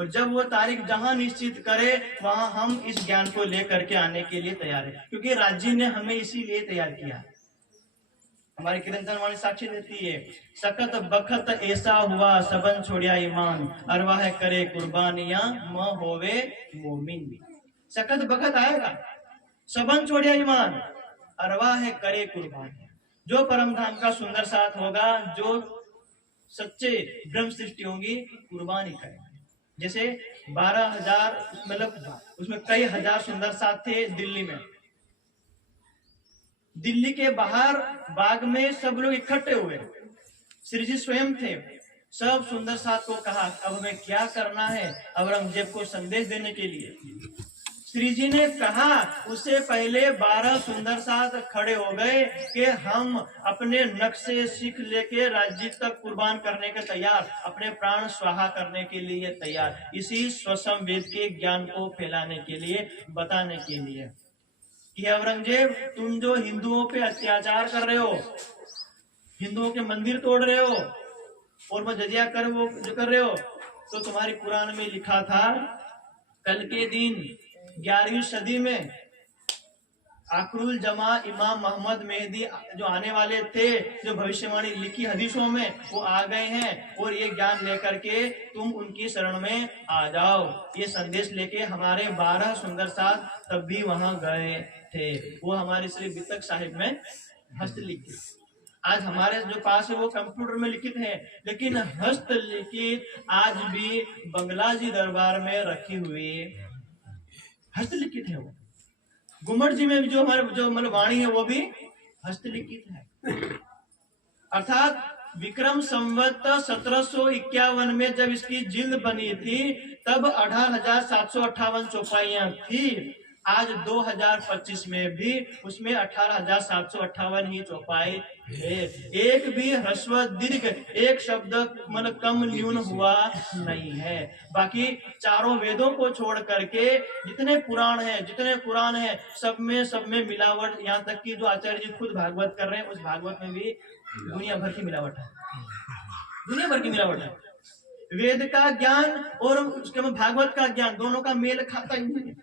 और जब वो तारीख जहां निश्चित करे वहां हम इस ज्ञान को लेकर के आने के लिए तैयार है, क्योंकि राज्य ने हमें इसीलिए तैयार किया। हमारी किरंतन वाणी साक्षी देती है, सकत बखत ऐसा हुआ सबन छोड़िया ईमान, अरवाह करे कुर्बानियां म होवे मोमिन। सकत बखत आएगा, सबन छोड़िया ईमान, अरवाह करे कुर्बानियां। जो परम धाम का सुंदर साथ होगा, जो सच्चे ब्रह्म सृष्टि होंगी, कुर्बानी करेंगे। जैसे 12,000 मतलब उसमें कई हजार सुंदर साथ थे दिल्ली में। दिल्ली के बाहर बाग में सब लोग इकट्ठे हुए, श्री जी स्वयं थे। सब सुंदर साथ को कहा अब हमें क्या करना है औरंगजेब को संदेश देने के लिए। श्री जी ने कहा, उससे पहले 12 सुंदर साथ खड़े हो गए कि हम अपने नक्शे सीख लेके राज्य तक कुर्बान करने के तैयार, अपने प्राण स्वाहा करने के लिए तैयार, इसी स्वसंवेद के ज्ञान को फैलाने के लिए, बताने के लिए कि औरंगजेब तुम जो हिंदुओं पे अत्याचार कर रहे हो, हिंदुओं के मंदिर तोड़ रहे हो और वो जजिया कर वो जो कर रहे हो, तो तुम्हारी कुरान में लिखा था कल के दिन 11वीं सदी में आखरुल जमा इमाम मोहम्मद मेहदी जो आने वाले थे, जो भविष्यवाणी लिखी हदीसों में, वो आ गए हैं और ये ज्ञान लेकर के तुम उनकी शरण में आ जाओ। ये संदेश लेके हमारे 12 सुंदर साथ तब भी वहां गए थे। वो हमारे श्री वितक साहिब में हस्तलिखित, आज हमारे जो पास है वो कंप्यूटर में लिखित है, लेकिन हस्तलिखित आज भी बंगलाजी दरबार में रखी हुई हस्तलिखित है। वो गुमट जी में भी जो हमारे जो मतलब वाणी है वो भी हस्तलिखित है। अर्थात विक्रम संवत 1751 में जब इसकी जिल्द बनी थी तब 18,758 चौपाइयां थी। आज 2025 में भी उसमें 18,758 ही चौपाई है। एक भी ह्रस्व दीर्घ एक शब्द मतलब कम न्यून हुआ नहीं है। बाकी चारों वेदों को छोड़ करके जितने पुराण हैं, जितने कुरान हैं, सब में मिलावट, यहाँ तक कि जो आचार्य जी खुद भागवत कर रहे हैं, उस भागवत में भी दुनिया भर की मिलावट है, दुनिया भर की मिलावट है। वेद का ज्ञान और उसके में भागवत का ज्ञान दोनों का मेल खाता ही नहीं।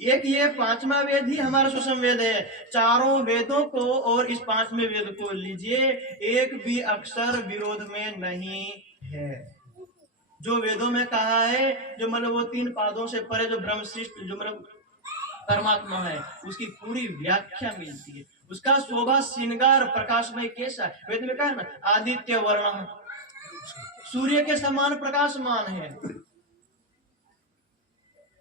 एक ये 5वां वेद ही हमारा सुषम वेद है। चारों वेदों को और इस 5वें वेद को लीजिए, एक भी अक्षर विरोध में नहीं है। जो वेदों में कहा है, जो मतलब वो 3 पादों से परे जो ब्रह्मशिष्ट जो मतलब परमात्मा है, उसकी पूरी व्याख्या मिलती है। उसका शोभा श्रृंगार प्रकाशमय कैसा है, वेद में कहा ना, आदित्य वर्ण सूर्य के समान प्रकाशमान है।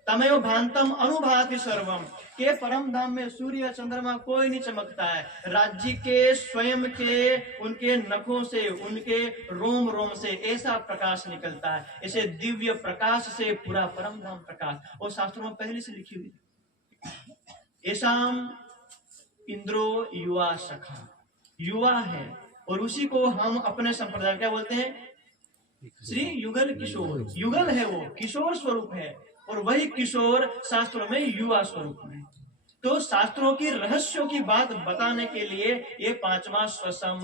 तमेव भांतम अनुभाति सर्वम, के परम धाम में सूर्य चंद्रमा कोई नहीं चमकता है। राज्य के स्वयं के उनके नखों से, उनके रोम रोम से ऐसा प्रकाश निकलता है, ऐसे दिव्य प्रकाश से पूरा परम धाम प्रकाश। और शास्त्रों में पहले से लिखी हुई, ऐसाम इंद्रो युवा सखा, युवा है और उसी को हम अपने संप्रदाय क्या बोलते हैं, श्री युगल किशोर। युगल है वो, किशोर स्वरूप है, और वही किशोर शास्त्रों में युवा स्वरूप में। तो शास्त्रों की रहस्यों की बात बताने के लिए ये 5वां स्वसम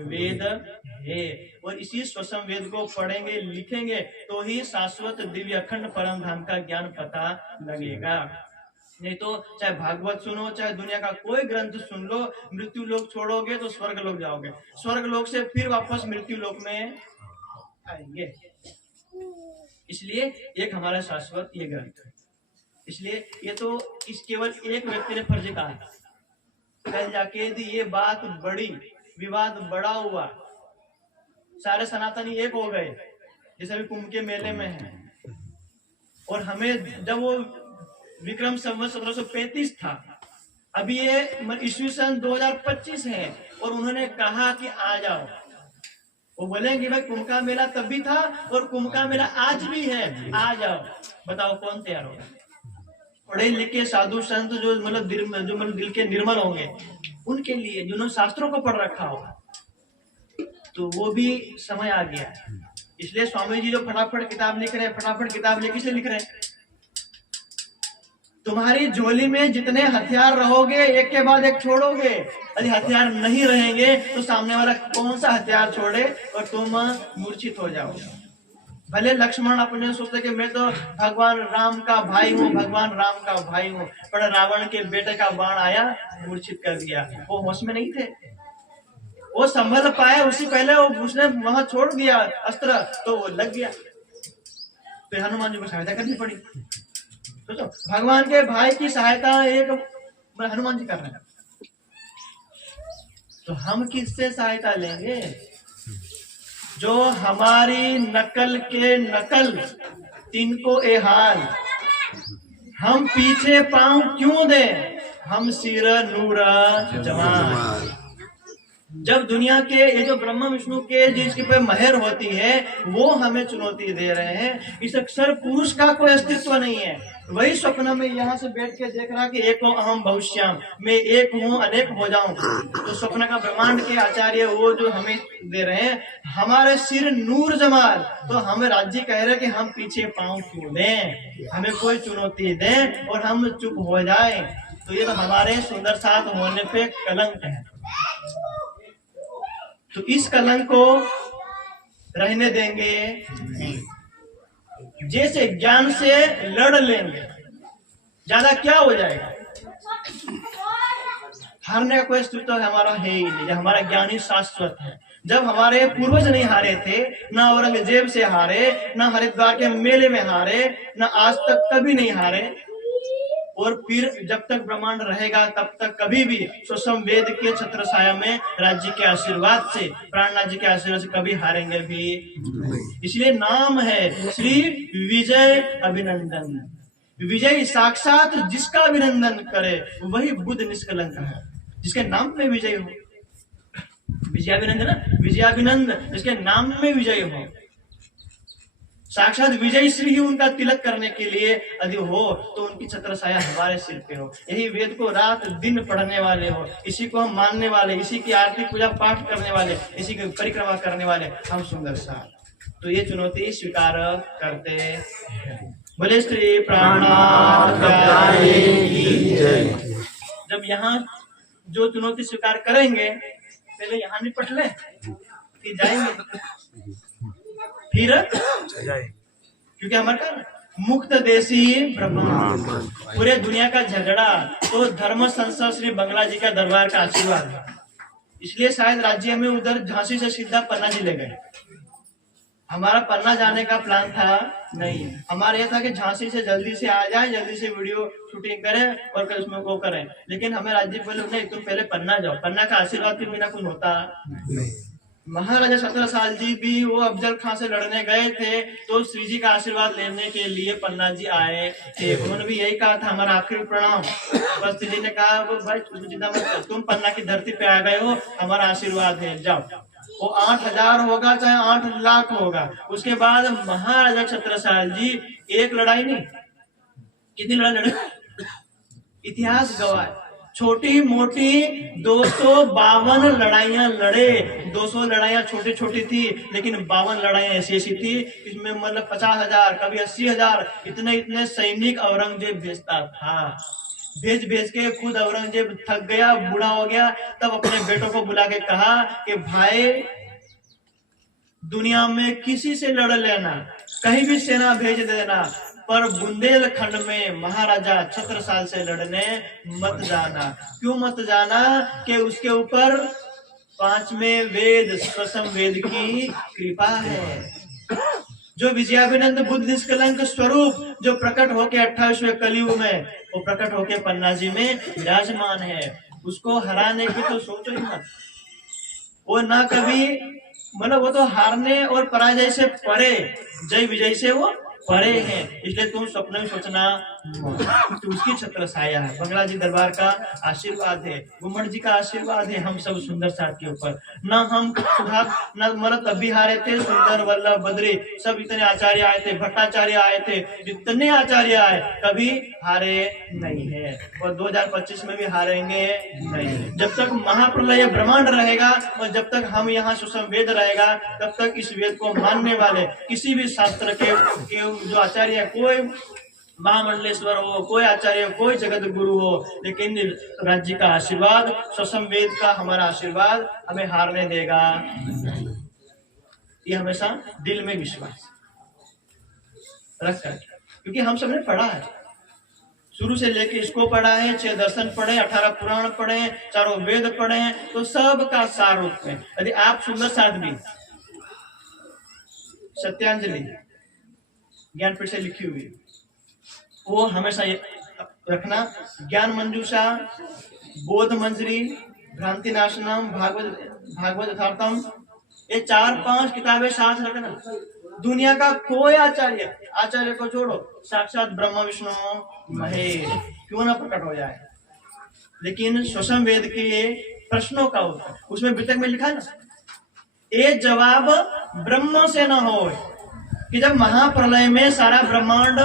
वेद है। और इसी स्वसम वेद को पढ़ेंगे, लिखेंगे तो ही शाश्वत दिव्य अखंड परम धाम का ज्ञान पता लगेगा। नहीं तो चाहे भागवत सुनो, चाहे दुनिया का कोई ग्रंथ सुन लो, मृत्यु लोक छोड़ोगे तो स्वर्ग लोक जाओगे, स्वर्ग लोक से फिर वापस मृत्यु लोक में आएंगे। इसलिए एक हमारा शाश्वत ये ग्रंथ है। इसलिए ये तो इस केवल एक व्यक्ति ने फर्ज कहा, कल जाके ये बात बड़ी, विवाद बड़ा हुआ, सारे सनातनी एक हो गए, जैसे अभी कुंभ के मेले में है। और हमें जब वो विक्रम संवत 1735 था, अभी ये ईस्वी सन 2025 है, और उन्होंने कहा कि आ जाओ। वो बोलेंगे भाई कुंभ का मेला तब भी था और कुंभ का मेला आज भी है, आ जाओ। बताओ कौन तैयार होगा? पढ़े लिखे साधु संत जो मतलब दिल के निर्मल होंगे, उनके लिए, जिन्होंने शास्त्रों को पढ़ रखा होगा, तो वो भी समय आ गया। इसलिए स्वामी जी जो फटाफट किताब लिख रहे हैं, फटाफट किताब लिख किसे लिख रहे हैं? तुम्हारी झोली में जितने हथियार रहोगे, एक के बाद एक छोड़ोगे। यदि हथियार नहीं रहेंगे तो सामने वाला कौन सा हथियार छोड़े और तुम मूर्छित हो जाओगे। भले लक्ष्मण अपने सोचते कि मैं तो भगवान राम का भाई हूँ, भगवान राम का भाई हूँ, पर रावण के बेटे का बाण आया, मूर्छित कर दिया। वो होश में नहीं थे, वो संभल पाए उसी पहले वो उसने वहां छोड़ दिया अस्त्र, तो वो लग गया, तो हनुमान जी को सहायता करनी पड़ी। सोचो, भगवान के भाई की सहायता एक हनुमान जी कर रहे हैं, तो हम किससे सहायता लेंगे? जो हमारी नकल के नकल तिनको ए हाल, हम पीछे पांव क्यों दें, हम सिर नूर जवान। जब दुनिया के ये जो ब्रह्मा विष्णु के जिसके पे महर होती है वो हमें चुनौती दे रहे हैं, इस अक्षर पुरुष का कोई अस्तित्व नहीं है। वही स्वप्न में यहाँ से बैठ के देख रहा कि एक हो अहम भविष्यम, मैं एक हूँ अनेक हो जाऊं। तो स्वप्न का ब्रह्मांड के आचार्य वो जो हमें दे रहे हैं, हमारे सिर नूर जमाल, तो हमें राज्य कह रहे कि हम पीछे पांव क्यों दें, हमें कोई चुनौती दें और हम चुप हो जाए, तो ये तो हमारे सुंदर साथ होने पे कलंक है। तो इस कलंक को रहने देंगे नहीं, जैसे ज्ञान से लड़ लेंगे, ज्यादा क्या हो जाएगा, हारने का कोई अस्तित्व हमारा है ही नहीं, हमारा ज्ञान ही शाश्वत है। जब हमारे पूर्वज नहीं हारे थे, ना औरंगजेब से हारे, ना हरिद्वार के मेले में हारे, ना आज तक कभी नहीं हारे, और फिर जब तक ब्रह्मांड रहेगा तब तक कभी भी सुषम वेद के छत्र छाया में राज्य के आशीर्वाद से, प्राणनाथ जी के आशीर्वाद से कभी हारेंगे भी। इसलिए नाम है श्री विजय अभिनंदन। विजय साक्षात जिसका अभिनंदन करे वही बुद्ध निष्कलंक है, जिसके नाम में विजय हो। विजयाभिनंदन, विजयाभिनंदन जिसके नाम में विजय हो, साक्षात विजय श्री ही उनका तिलक करने के लिए यदि हो तो उनकी छत्र छाया हमारे सिर पे हो। यही वेद को रात दिन पढ़ने वाले हो, इसी को हम मानने वाले, इसी की आरती पूजा पाठ करने वाले, इसी की परिक्रमा करने वाले हम सुंदर साथ, तो ये चुनौती स्वीकार करते हैं। बोले श्री प्राणनाथ की जय। जब यहाँ जो चुनौती स्वीकार करेंगे, पहले यहाँ निपट ले, फिर जाएंगे, फिर क्योंकि हमारा मुक्त देशी ब्रह्मांड, पूरे दुनिया का झगड़ा तो धर्म संसद श्री बंगला जी का दरबार का आशीर्वाद है। इसलिए शायद राज्य में उधर झांसी से सीधा पन्ना जी ले गए। हमारा पन्ना जाने का प्लान था नहीं, हमारा यह था कि झांसी से जल्दी से आ जाए, जल्दी से वीडियो शूटिंग करें और फिर उसमें वो करें, लेकिन हमें राज्य बोले नहीं, तुम पहले पन्ना जाओ, पन्ना का आशीर्वाद के बिना कुछ होता नहीं। महाराजा 17 साल जी भी वो अफजल खान से लड़ने गए थे, तो श्री जी का आशीर्वाद लेने के लिए पन्ना जी आए थे। उन्होंने भी यही कहा था, हमारा आखिरी प्रणाम। बस श्री जी ने कहा वो भाई तुम पन्ना की धरती पे आ गए हो, हमारा आशीर्वाद है, जाओ। वो 8000 होगा चाहे 8 लाख होगा। उसके बाद महाराजा छत्रसाल जी एक लड़ाई नहीं, कितनी लड़ाई लड़े, इतिहास गवाह, छोटी मोटी 252 लड़ाइयां लड़े। 200 लड़ाइयां छोटी छोटी थी, लेकिन 52 लड़ाइयां ऐसी ऐसी थी, इसमें मतलब 50,000 कभी 80,000 इतने सैनिक औरंगजेब भेजता था। भेज भेज के खुद औरंगजेब थक गया, बूढ़ा हो गया, तब अपने बेटों को बुला के कहा कि भाई दुनिया में किसी से लड़ लेना, कहीं भी सेना भेज देना, पर बुंदेलखंड में महाराजा छत्रसाल से लड़ने मत जाना। क्यों मत जाना? कि उसके ऊपर 5वें वेद स्वसम वेद की कृपा है। जो विजयाभिनंद बुद्ध निष्कलंक स्वरूप जो प्रकट होके 28वें कलयुग में वो प्रकट होके पन्ना जी में विराजमान है, उसको हराने की तो सोचो ही मत। वो ना कभी मतलब वो तो हारने और पराजय से परे, जय विजय से वो परे हैं। इसलिए तुम स्वप्न में सोचना तो उसकी छत्र छाया है, बंगला जी दरबार का आशीर्वाद है, गुम्मट जी का आशीर्वाद है हम सब सुंदर साथ के ऊपर। ना हम न मतलब तब भी हारे थे, सुंदर वल्लभ बद्री सब इतने आचार्य आए थे, भट्टाचार्य आए थे, जितने आचार्य आए कभी हारे नहीं है, और 2025 में भी हारेंगे नहीं। जब तक महाप्रलय ब्रह्मांड रहेगा और जब तक हम यहाँ सुषम वेद रहेगा, तब तक इस वेद को मानने वाले किसी भी शास्त्र के जो आचार्य, कोई महामंडलेश्वर हो, कोई आचार्य, कोई जगत गुरु हो, लेकिन राज्य का आशीर्वाद, सुषम वेद का हमारा आशीर्वाद हमें हारने देगा, ये हमेशा दिल में विश्वास। रख कर, क्योंकि हम सबने पढ़ा है, शुरू से लेके इसको पढ़ा है, 6 दर्शन पढ़े, 18 पुराण पढ़े, 4 वेद पढ़े हैं, तो सब का सार रूप में यदि आप सुंदर साध्वी सत्यांजलि ज्ञानपीठ से लिखी हुई वो हमेशा रखना, ज्ञान मंजूषा, बोध मंजरी, भ्रांति नाशनम, भागवत यथार्थम, ये 4-5 किताबें साथ रखना। दुनिया का कोई आचार्य को छोड़ो, साक्षात ब्रह्मा विष्णु महेश क्यों ना प्रकट हो जाए, लेकिन स्वसम वेद के प्रश्नों का उत्तर उसमें वितक में लिखा है ना, ये जवाब ब्रह्म से न हो कि जब महाप्रलय में सारा ब्रह्मांड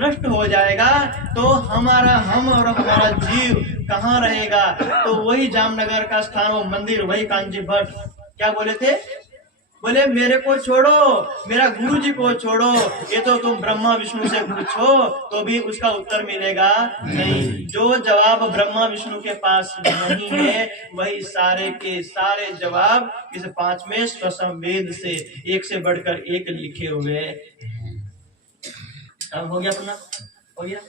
नष्ट हो जाएगा तो हम और हमारा जीव कहाँ रहेगा। तो वही जामनगर का स्थान, वो मंदिर, वही कांची भट्ट क्या बोले थे, बोले मेरे को छोड़ो, मेरा गुरु जी को छोड़ो, ये तो तुम ब्रह्मा विष्णु से पूछो तो भी उसका उत्तर मिलेगा नहीं। जो जवाब ब्रह्मा विष्णु के पास नहीं है वही सारे के सारे जवाब इस 5वें स्वसम वेद से एक से बढ़कर एक लिखे हुए। अब हो गया अपना, हो गया।